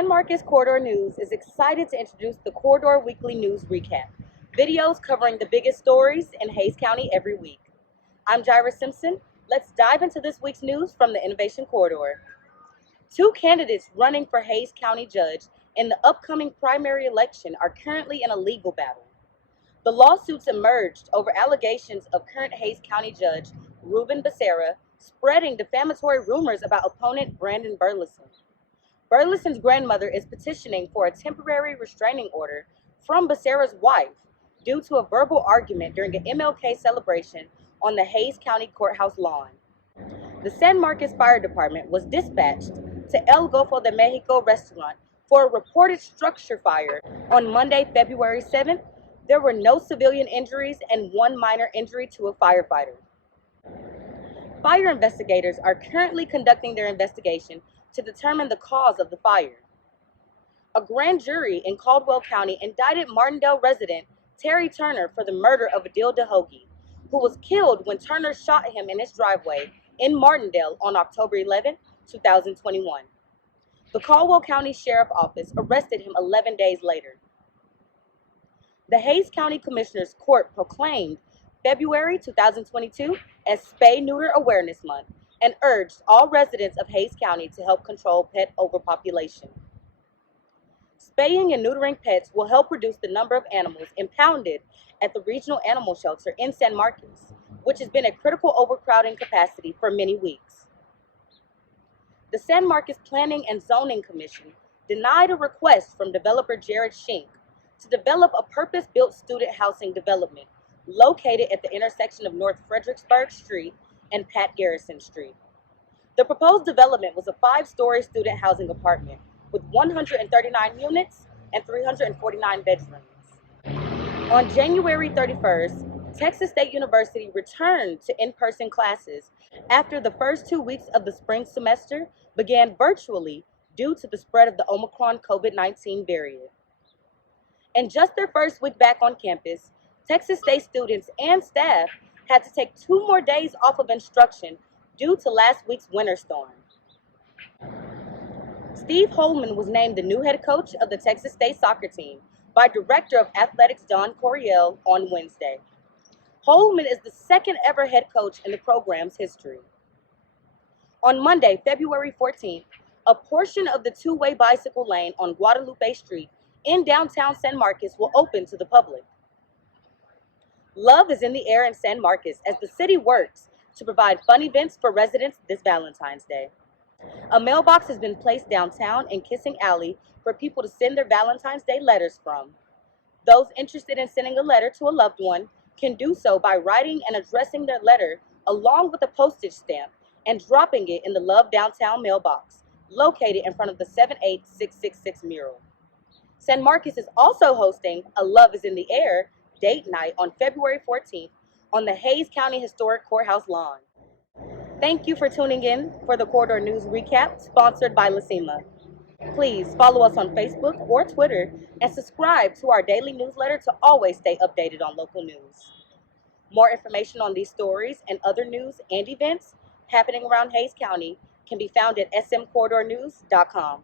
San Marcos Corridor News is excited to introduce the Corridor Weekly News Recap, videos covering the biggest stories in Hays County every week. I'm Jaira Simpson. Let's dive into this week's news from the Innovation Corridor. Two candidates running for Hays County Judge in the upcoming primary election are currently in a legal battle. The lawsuits emerged over allegations of current Hays County Judge Ruben Becerra spreading defamatory rumors about opponent Brandon Burleson. Burleson's grandmother is petitioning for a temporary restraining order from Becerra's wife due to a verbal argument during an MLK celebration on the Hays County Courthouse lawn. The San Marcos Fire Department was dispatched to El Golfo de Mexico restaurant for a reported structure fire on Monday, February 7th. There were no civilian injuries and one minor injury to a firefighter. Fire investigators are currently conducting their investigation to determine the cause of the fire. A grand jury in Caldwell County indicted Martindale resident Terry Turner for the murder of Adil DeHogie, who was killed when Turner shot him in his driveway in Martindale on October 11, 2021. The Caldwell County Sheriff's Office arrested him 11 days later. The Hays County Commissioner's Court proclaimed February 2022 as Spay-Neuter Awareness Month and urged all residents of Hays County to help control pet overpopulation. Spaying and neutering pets will help reduce the number of animals impounded at the Regional Animal Shelter in San Marcos, which has been at critical overcrowding capacity for many weeks. The San Marcos Planning and Zoning Commission denied a request from developer Jared Shink to develop a purpose-built student housing development located at the intersection of North Fredericksburg Street and Pat Garrison Street. The proposed development was a 5-story student housing apartment with 139 units and 349 bedrooms. On January 31st, Texas State University returned to in-person classes after the first 2 weeks of the spring semester began virtually due to the spread of the Omicron COVID-19 variant. In just their first week back on campus, Texas State students and staff had to take 2 more days off of instruction due to last week's winter storm. Steve Holman was named the new head coach of the Texas State soccer team by Director of Athletics Don Coryell on Wednesday. Holman is the second ever head coach in the program's history. On Monday, February 14th, a portion of the 2-way bicycle lane on Guadalupe Street in downtown San Marcos will open to the public. Love is in the air in San Marcos as the city works to provide fun events for residents this Valentine's Day. A mailbox has been placed downtown in Kissing Alley for people to send their Valentine's Day letters from. Those interested in sending a letter to a loved one can do so by writing and addressing their letter along with a postage stamp and dropping it in the Love Downtown mailbox located in front of the 78666 mural. San Marcos is also hosting a Love is in the Air date night on February 14th on the Hays County Historic Courthouse lawn. Thank you for tuning in for the Corridor News Recap, sponsored by Lacima. Please follow us on Facebook or Twitter and subscribe to our daily newsletter to always stay updated on local news. More information on these stories and other news and events happening around Hays County can be found at smcorridornews.com.